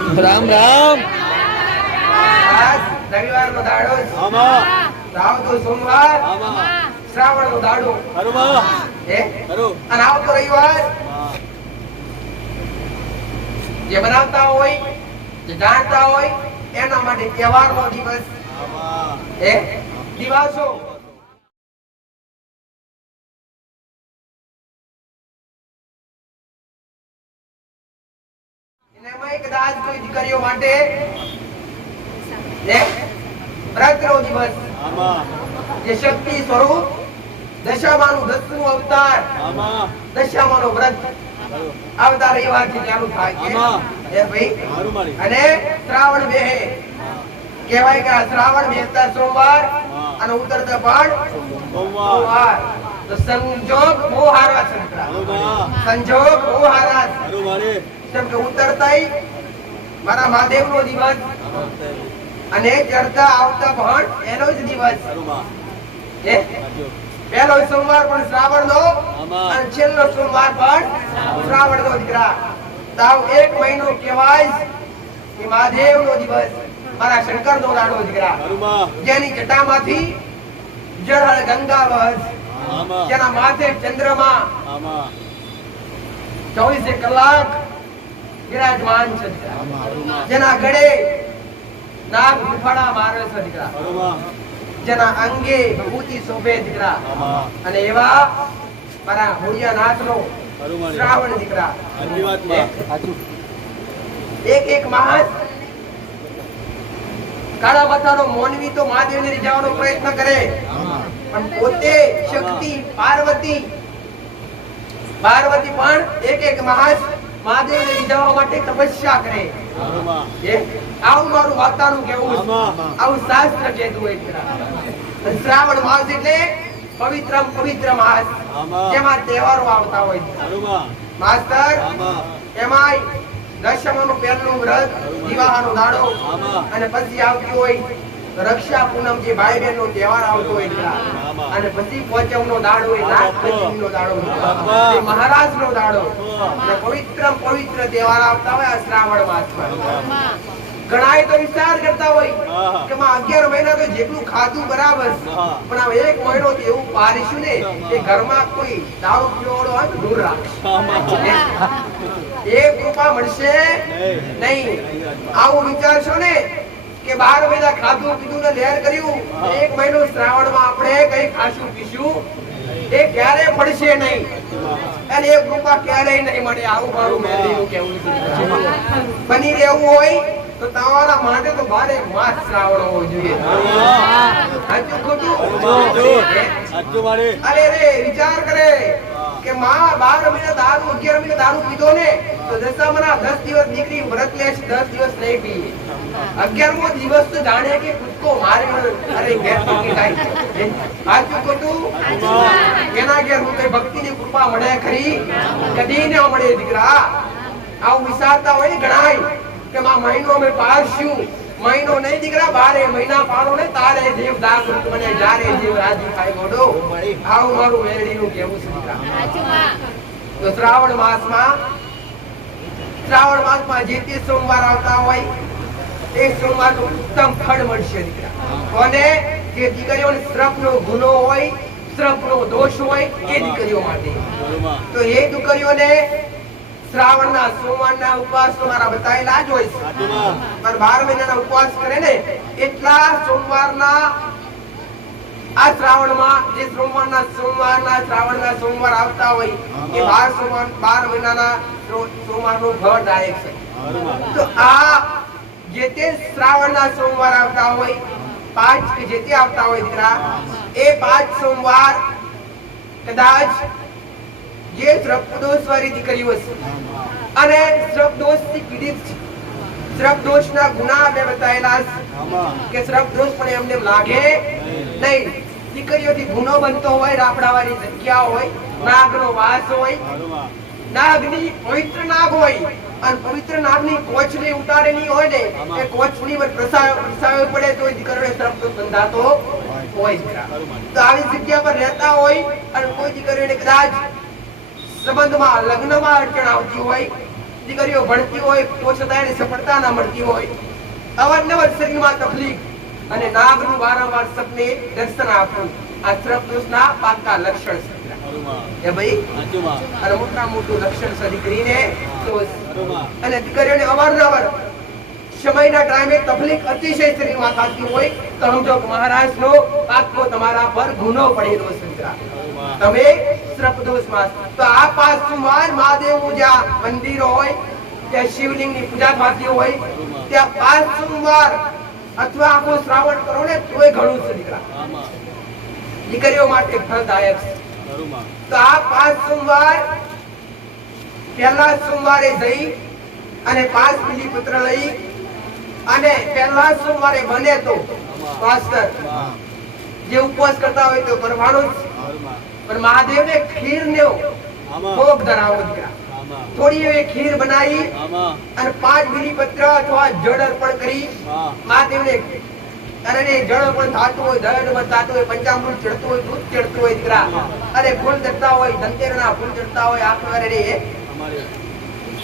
રામ રામ. દાડો સોમવાર આમાં દાડો અને આવતો રવિવાર જે બનાવતા હોય જે જાણતા હોય એના માટે તહેવારનો દિવસ હે દિવાસો અને કદાચ કોઈ દીકરીઓ માટે હે દિવસ. જે શક્તિ સ્વરૂપ દશામાનું દસમું અવતાર. દશામાનો વ્રત. ખરું આવતા રવિવારથી ચાલુ થાય છે. ભાઈ. અને શ્રાવણ બે કહેવાય કે શ્રાવણ બેસતા સોમવાર અને ઉતરતા પણ સોમવાર. તો સંજોગ બહુ હારા સંજોગ બહુ હારા કેમ કે ઉતરતાય મારા મહાદેવનો દિવસ. અને ચડતા આવતા પણ એનો જ દિવસ. પહેલો સોમવાર પણ શ્રાવણ નો અને છેલ્લો સોમવાર પણ શ્રાવણનો દીકરા તાવ એક મહિનો કહેવાય કે મહાદેવનો દિવસ. મારા શંકરનો દાડો દીકરા ખરું બા જેની જટામાંથી જળ ગંગા વહે જેના માથે ચંદ્રમા. ચોવીસે કલાક વિરાજમાન છે જેના ગળે નાગ ફૂફાડા મારે છે દીકરા. જેના અંગે ભૂતિ શોભે દીકરા. અને એવા મારા હોળિયા નાથ નો શ્રાવણ દીકરા. એક એક મહાન કાળા બતાનો મોનવી તો મહાદેવને રીઝવવાનો પ્રયત્ન કરે. પણ પોતે શક્તિ પાર્વતી પાર્વતી પણ એક એક માસ મહાદેવને રીઝવવા માટે તપસ્યા કરે. આવું મારું વાર્તાનું કેવું. આવું શાસ્ત્ર કહેતું હોય. શ્રાવણ માસ એટલે પવિત્ર પવિત્ર માસ. જેમાં તહેવારો આવતા હોય. માસ્તર એમાંય દશમાનું પહેલું વ્રત વિવાહનો દાડો. અને પછી આવતી હોય રક્ષા પૂનમ જે ભાઈ બહેન નો તહેવાર આવતો હોય. અને પછી પોચમ નો દાડો હોય નાગપંચમી નો દાડો. એ મહારાજ નો દાડો અને પવિત્ર પવિત્ર તહેવાર આવતા હોય આ શ્રાવણ માસમાં. ઘણાય તો વિચાર કરતા હોય કે માં અગિયાર મહિના તો જેટલું ખાધું બરાબર. પણ આ એક મહિનો એવું પારીશું ને કે ઘરમાં કોઈ દારૂ પીવાવાળો હોય તો દૂર રાખશે. એ કૃપા મળશે. નહીં. આવું વિચારશો ને કે બાર મહિના ખાધું પીધું ને લહેર કર્યું. એક મહિનો શ્રાવણમાં આપણે કઈ ખાશું પીશું. એ ક્યારે પડશે નહીં. અને એ કૃપા ક્યારેય નહીં મળે. આવું મારું મેલડીનું કેવું છે. બની રહેવું હોય તો તમારા માટે તો ભારે માસ શ્રાવણ હોવો જોઈએ. સાચું ખોટું? અરે રે વિચાર કરે કે માં બાર મહિના દારૂ અગિયાર મહિના દારૂ પીધો ને તો દશામાના દસ દિવસ દીકરી વ્રત લે દસ દિવસ નહીં પીએ. અગિયારમો દિવસ તો જાણે કે કૂદકો મારે અરે ઘેર પકી થાય. સાચું ખોટું એના ઘેર હું કઈ ભક્તિની કૃપા મળે ખરી. કદી ન મળે દીકરા. આવું વિચારતા હોય ને કે માં મહિનો અમે પારશું. મહિનો નહીં દીકરા બારે મહિના પાડો ને તારે દેવ દાસ મને જારે દેવ રાજી ખાઈ ગોડો આવું મારું વેરડીનું કેવું છે દીકરા. તો શ્રાવણ માસમાં શ્રાવણ માસમાં જે તે સોમવાર આવતા હોય એ દીકરીઓને શ્રાવણના સોમવાર આવતા હોય, એ બાર સોમવાર, બાર મહિનાના સોમવારનું ફળદાયક છે. તો આ જે તે શ્રાવણના સોમવાર આવતા હોય, પાંચ કે જે તે આવતા હોય દીકરા એ પાંચ સોમવાર કદાચ જે શ્રપદોષ વાળી દીકરીઓ છે અને શ્રપદોષથી પીડિત છે. શ્રપદોષના ગુના મેં બતાવેલા કે શ્રપદોષ પણ એમને એમ લાગે નહીં. દીકરીઓથી ગુનો બનતો હોય રાપડાવાળી જગ્યા હોય, નાગનો વાસ હોય, નાગની પવિત્ર નાગ હોય અને પવિત્ર નાગની કોચલી ઉતારેલી હોય ને, એ કોચની પર પ્રસાયો પ્રસાયો પડે તો દીકરાને તરફ બંધાતો હોય તો આવી જગ્યા પર રહેતા હોય અને કોઈ દીકરીને કદાચ સંબંધમાં લગ્નમાં અડચણ આવતી હોય, દીકરીઓ ભણતી હોય, તો છતાં એને સફળતા ના મળતી હોય. અવારનવાર શરીરમાં તકલીફ અને નાગનું વારંવાર સપને દર્શન આપવું, આ શ્રપ દોષના પાકા લક્ષણ છે. હરુમાં એ ભાઈ? અને મોટા મોટું લક્ષણ છે દીકરીને અને દીકરીઓને અવારનવાર સમયના ટાઈમે તકલીફ અતિશય શરીરમાં થતી હોય તો સમજો ની મહારાજનો પાકો તમારા પર ગુનો પડેલો છે તમે શ્રપદોષમાં તો આ પાંચ મહાદેવનું જ્યાં મંદિર હોય ત્યાં શિવલિંગની પૂજા થતી હોય ત્યાં પાંચ સોમવાર અથવા આખો શ્રાવણ કરો ને તોય ઘણું છે દીકરા. દીકરીઓ માટે ફળદાયક છે. તો આ પાંચ સોમવાર પહેલા સોમવારે જઈ અને પાંચ બીલીપત્ર લઈ અને પહેલા સોમવારે બને તો પાસ્ટર. જે ઉપવાસ કરતા હોય તો કરવાનો જ. પણ મહાદેવને ખીર ને ભોગ ધરાવો દીકરા થોડી એવી ખીર બનાવી અને પાંચ બીલીપત્ર અથવા જળ અર્પણ કરી મહાદેવને એ જળ પણ થતું હોય દળ પણ થતું હોય પંચામૃત ચડતું હોય દૂધ ચડતું હોય દીકરા. અને ફૂલ ચડતા હોય ધનતેરના ફૂલ ચડતા હોય આખું અરે એ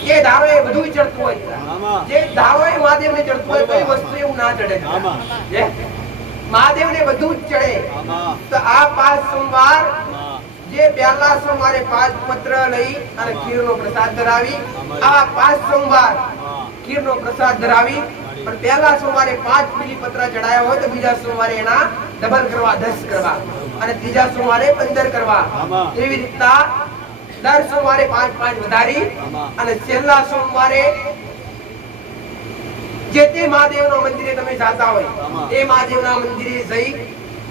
જે ધારો એ બધું ચડતું હોય જે ધારો એ મહાદેવને ચડતું હોય કઈ વસ્તુ એવું ના ચડે મહાદેવ ને બધું જ ચડે. તો આ પાંચ સોમવાર જે પહેલા સોમવારે પાંચ પત્ર લઈ અને ખીર નો પ્રસાદ ધરાવી આ પાંચ સોમવાર ખીર નો પ્રસાદ ધરાવી પણ પહેલા સોમવારે પાંચ બીલીપત્ર ચડાયા હોય તો બીજા સોમવારે એના ડબલ કરવા દસ કરવા અને ત્રીજા સોમવારે પંદર કરવા. એવી રીતના દર સોમવારે પાંચ પાંચ વધારી અને છેલ્લા સોમવારે જે તે મહાદેવના મંદિરે તમે જાતા હોય. એ મહાદેવના મંદિરે જઈ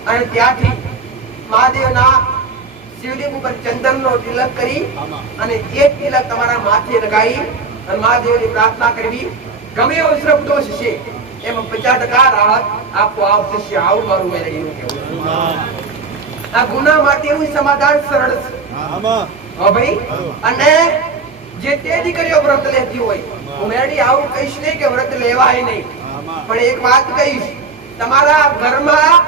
અને ત્યાંથી મહાદેવના શિવલિંગ ઉપર ચંદન નો તિલક કરી અને એક તિલક તમારા માથે લગાવી અને મહાદેવની પ્રાર્થના કરવી. ગમે એવો શ્રમ દોષ છે એમાં પચાસ ટકા રાહત આપો થશે આવું મારું મેં કહેવું કેવું આ ગુના માટેનું સમાધાન સરળ છે હા ભાઈ અને જે તે દીકરીઓ વ્રત લેતી હોય હું મેલડી આવું કહીશ નહીં કે વ્રત લેવાય નહીં પણ એક વાત કહીશ તમારા ઘરમાં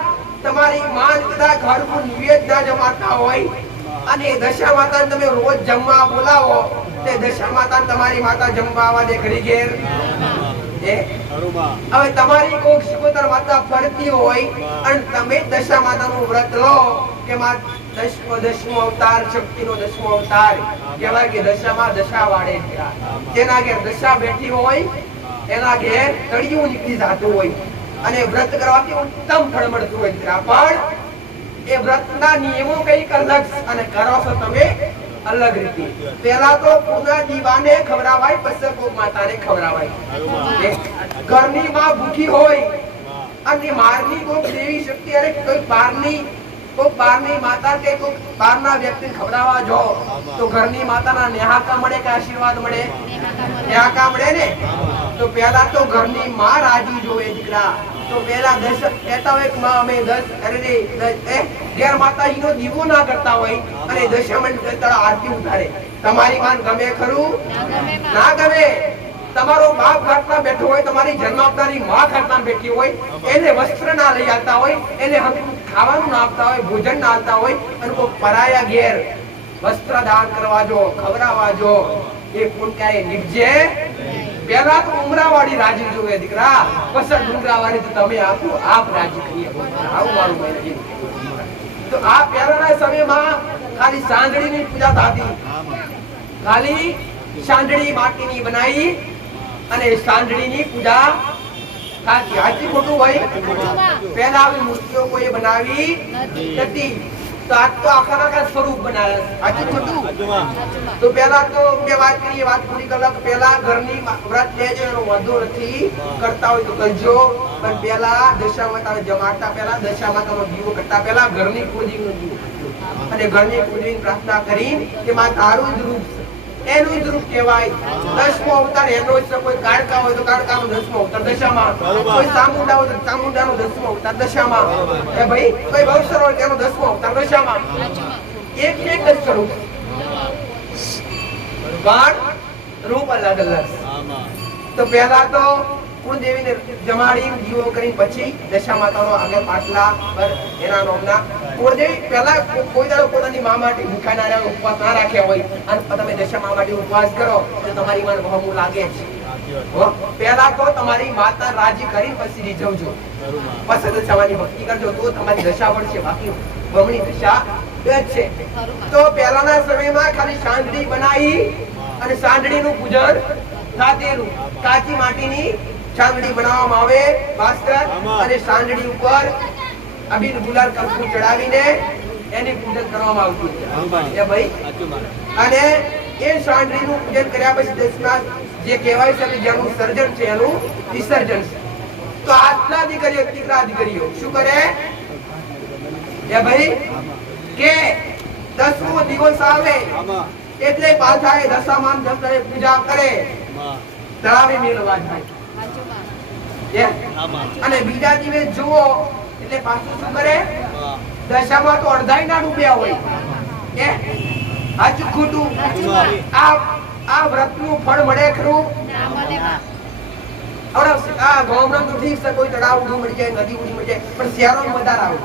તમારી માન કદાચ ઘરનું નિવેદ ના જમાતા હોય અને દશા માતાને તમે રોજ જમવા બોલાવો તે દશા માતા તમારી માતા જમવા આવવા દે ઘડી ઘેર હવે તમારી કોક શિકોતર માતા ફરતી હોય અને તમે દશા માતાનું વ્રત લો કે માં જેના દશા બેઠી હોય, એના ઘેર તળિયું નીકળી હોય અને વ્રત કરવાથી ઉત્તમ ફળ હોય વ્રતના નિયમો કંઈક અલગ અને કરો છો તમે અલગ રીતે. પેલા તો પૂના દીવાને ખવડાવાય પછી કોક માતાને ખવડાવાય. ઘરની માં ભૂખી હોય અને મારની કોઈક દેવી શક્તિ અરે કોઈ બહારની કોઈક બહારની માતા કે કોઈક બહારના વ્યક્તિ ખવડાવવા જો તો ઘરની માતાના નેહાકા મળે કે આશીર્વાદ મળે? નેહાકા મળે. ને? તો પેલા તો ઘરની માં રાજી જોવે દીકરા. તો પેલા દસ કહેતા હોય કે માં, અમે દસ કરીને ઘેર માતાજીનો દીવો ના કરતા હોય, અને દશામન કરતા આરતી ઉતારે. તમારી માન ગમે ખરું? ના ગમે. તમારો બાપ ઘાટમાં બેઠો હોય, તમારી જન્માવતારી માં ઘાટમાં બેઠી હોય, એને વસ્ત્ર ના લઈ આવતા હોય, એને ખાવાનું ના આપતા હોય, ભોજન ના આપતા હોય, અને કોઈ પરાયા ઘેર વસ્ત્ર દાન કરવા જો, ખવડાવવા જો, એ પુણ્ય ક્યાંય નીકળે પહેલા તો ઉમરાવાળી રાજી જોવે દીકરા. પછી ડુંગરાવાળી તો તમે આપો આપ રાજી કરીએ આવું મારું મહેનત તો આ પહેલાના સમયમાં ખાલી સાંજળીની પૂજા થતી. ખાલી સાંજળી માટીની બનાવી અને સાંજળીની પૂજા થતી. હાચી ખોટું હોય? પહેલા આવી મૂર્તિઓ કોઈ બનાવી નથી. તો આજ તો આખા આખા સ્વરૂપ બનાવ્યા હાચી ખોટું તો પહેલા તો બે વાત કરીએ વાત પૂરી કલાક પહેલા ઘરની વ્રત લેજો એનો વાંધો નથી કરતા હોય તો કરજો. પણ પેલા દશામાં માતાને જમાડતા પહેલા દશામાં માતાનો દીવો કરતા પહેલા ઘરની પૂજનનો દીવો. અને ઘરની પૂજન પ્રાર્થના કરી કે માં તારું જ રૂપ છે. એનું જ રૂપ કહેવાય. દસમો અવતાર એનો જ કોઈ કાળકા હોય તો કાળકાનો દસમો અવતાર દશામાં. કોઈ ચામુંડા હોય તો ચામુંડાનો દસમો અવતાર દશામાં. એ ભાઈ કોઈ ભવસર હોય તેનો દસમો અવતાર દશામાં. એક એક જ સ્વરૂપ. પણ રૂપ અલગ અલગ. તો પહેલા તો કુળદેવીને જમાડી, દીવો કરી, પછી દશા માતાનો આગળ પાટલા પર એના નોમના કુળદેવી પહેલા કોઈ દાડો પોતાની મા માટે ભૂખા ના ઉપવાસ ના રાખ્યા હોય, અને તમે દશા મા માટે ઉપવાસ કરો, તો તમારી માં બહુ લાગે છે પહેલા તો તમારી માતા રાજી કરી પછી રીઝવજો. પછી દશાવાની ભક્તિ કરજો, તો તમારી દશા પડશે બાકી બમણી દશા છે. તો પહેલાના સમયમાં ખાલી સાંજડી બનાવી અને સાંજડીનું પૂજન થાતેલું કાચી માટીની સાંદડી બનાવવામાં આવે ભાસ્કર અને સાંજડી ઉપર અભિન ગુલાલ કંકુ ચડાવીને એની પૂજન કરવામાં આવતું એ ભાઈ. અને એ સાંડળીનું પૂજન કર્યા પછી દસમા જે કહેવાય છે જેનું સર્જન છે એનું વિસર્જન છે. તો આટલા દીકરીઓ દીકરા દીકરીઓ? શું કરે? એ ભાઈ કે દસમો દિવસ આવે એટલે પાછા એ દશામાન પૂજા કરે. આમાં. મેળવા જાય અને બીજા દિવસ જુઓ એટલે પાછું શું કરે? દશામાં તો અડધાઈ ના ડૂબ્યા હોય. કે સાચું ખોટું? આ આ વ્રતનું ફળ મળે ખરું? આ ગામડામાં તો ઠીક છે કોઈ તળાવ ઉડી મળી જાય નદી ઉડી મળી જાય પણ શિયાળો વધારે આવે.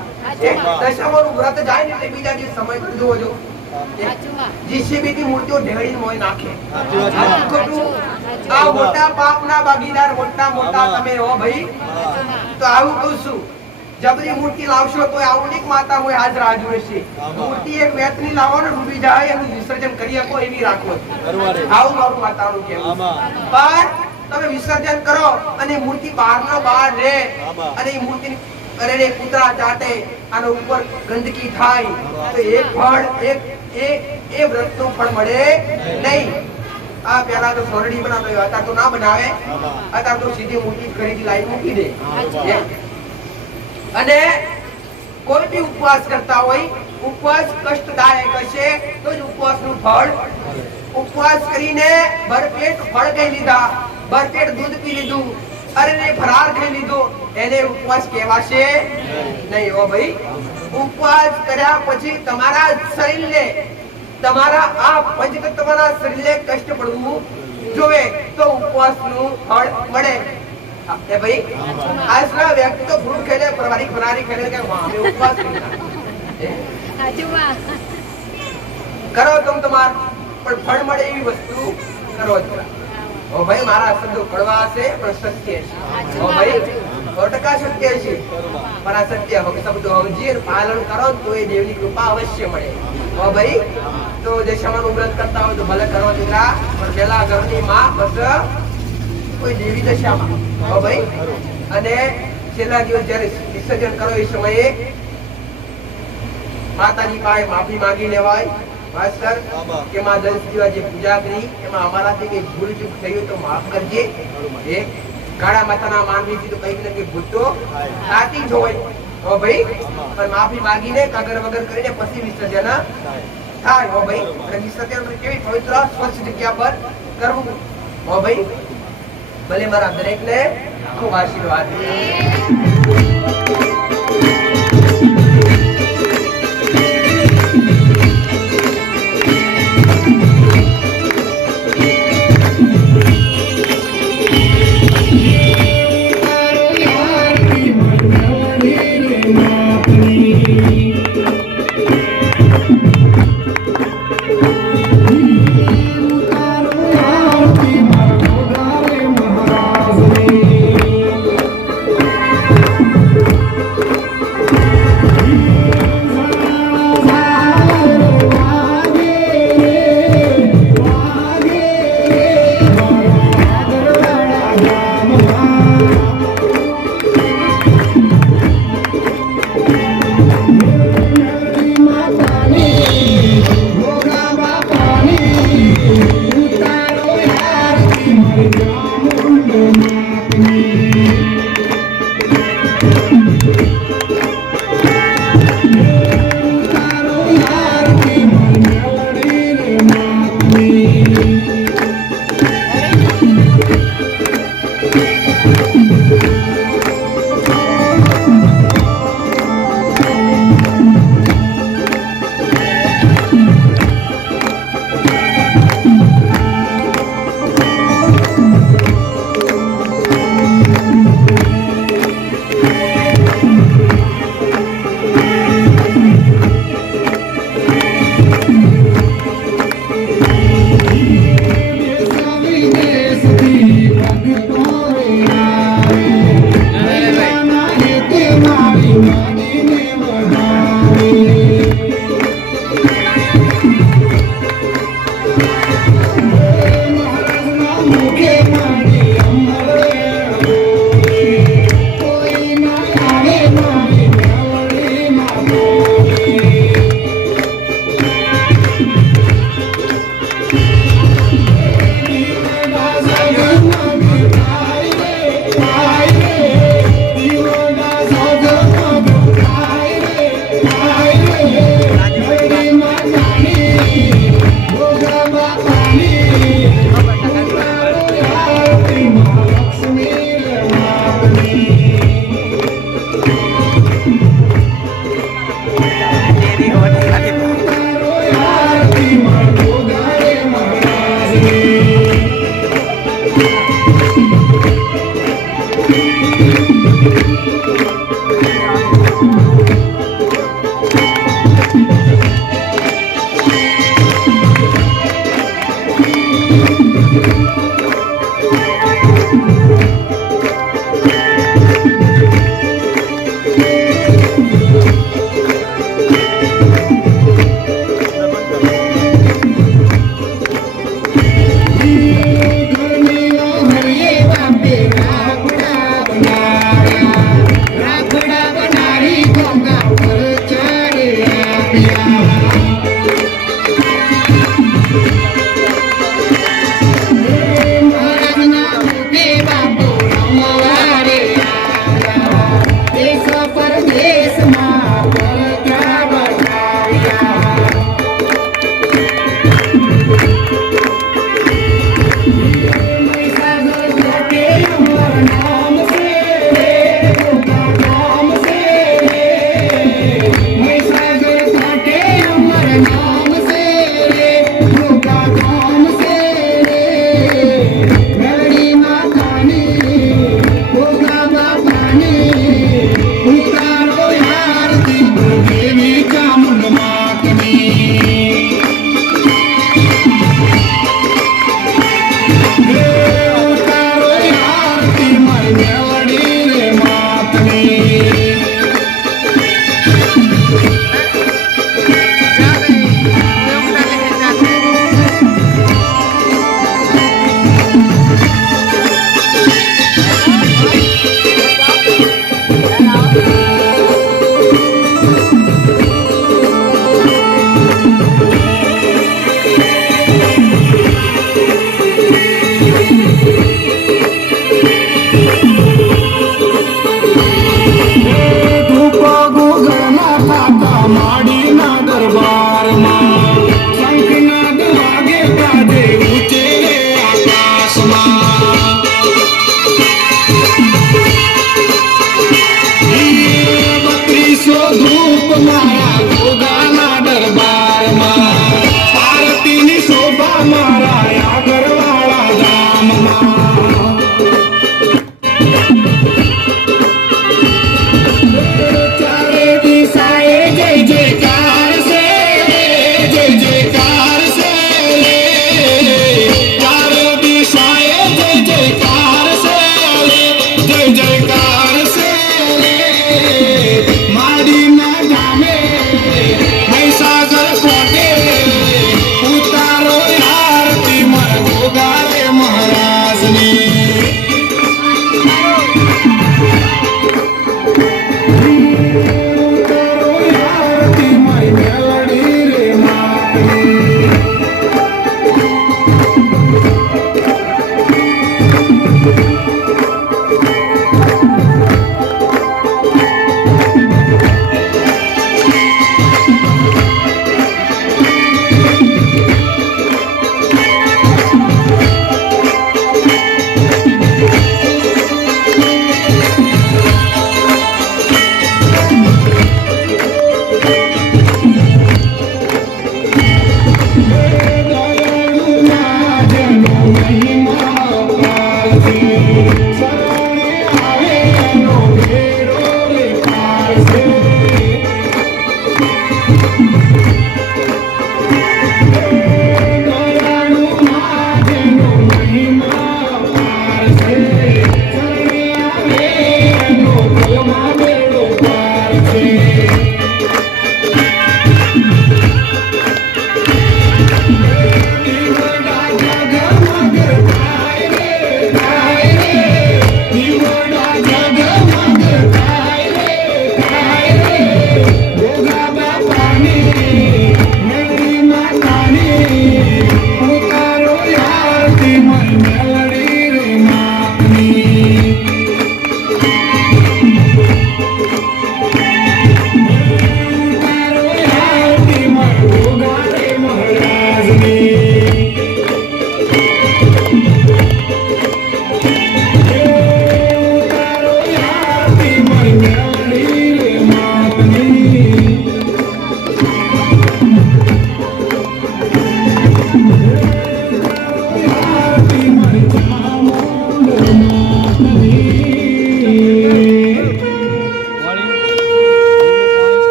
દશામાનું વ્રત જાય ને એટલે બીજા દિવસ સમય જોવો જો જીસીબી ની મૂર્તિઓ ઢેળી મોય નાખે. સાચી વાત. સાચું છે. ખોટું આ મોટા પાપના ભાગીદાર મોટા મોટા તમે હો ભાઈ. તો આવું કહું છું. જબરી મૂર્તિ લાવશો તો આવું માતા હોય હાજર હાજર રહેશે મૂર્તિ એક વેતની લાવો ને ડૂબી જાય એનું વિસર્જન કરી શકો એવી રાખો. આવું મારું માતાનું કહેવું પણ તમે વિસર્જન કરો અને મૂર્તિ બહાર નો બહાર રહે. અને એ મૂર્તિ એ કૂતરા ચાટે આનો ઉપર ગંદકી થાય તો એક ફળ એક એ એ વ્રતનું ફળ મળે નહીં. આ પેલા તો સોરડી બનાવતો અત્યારે તો ના બનાવે. અત્યારે તો સીધી મૂકી ખરીદી લાવી મૂકી દે. અને કોઈ બી ઉપવાસ કરતા હોય ઉપવાસ કષ્ટદાયક હશે તો જ ઉપવાસનું ફળ ઉપવાસ કરીને ભરપેટ ફળ ખાઈ લીધા ભરપેટ દૂધ પી લીધું અરે ફરાર ખાઈ લીધો એને ઉપવાસ કહેવાશે નહીં. ઓ ભાઈ ઉપવાસ કર્યા પછી તમારા શરીરને તમારા આ પંચતત્વના શરીરને કષ્ટ પડવું જોવે તો ઉપવાસનું ફળ મળે. એ ભાઈ આજના વ્યક્તિ તો ફ્રૂટ ખેલે ફરારી ફરારી ખેલે કે અમે ઉપવાસ કરો તમ તમાર પણ ફળ મળે એવી વસ્તુ કરો જ. ઓ ભાઈ મારા શબ્દો કડવા હશે પણ સત્ય છે ઓ ભાઈ એ સમયે માતાજી પાસે માફી માંગી લેવાય. આમાં. કે માં દસ દિવસ જે પૂજા કરી, એમાં અમારાથી કઈ ભૂલ ચૂક થઈ તો માફ કરજે. કાળા માતાના માનવીથી તો કંઈક ને કંઈક ભૂતો થતી જ હોય. હો ભાઈ? પણ માફી માંગીને કાગર વગર કરીને પછી વિસર્જન થાય. હો ભાઈ? અને વિસર્જન કેવી પવિત્ર, સ્વચ્છ જગ્યા પર કરવું. હો ભાઈ? ભલે મારા દરેકને ખૂબ આશીર્વાદ. तेरी होली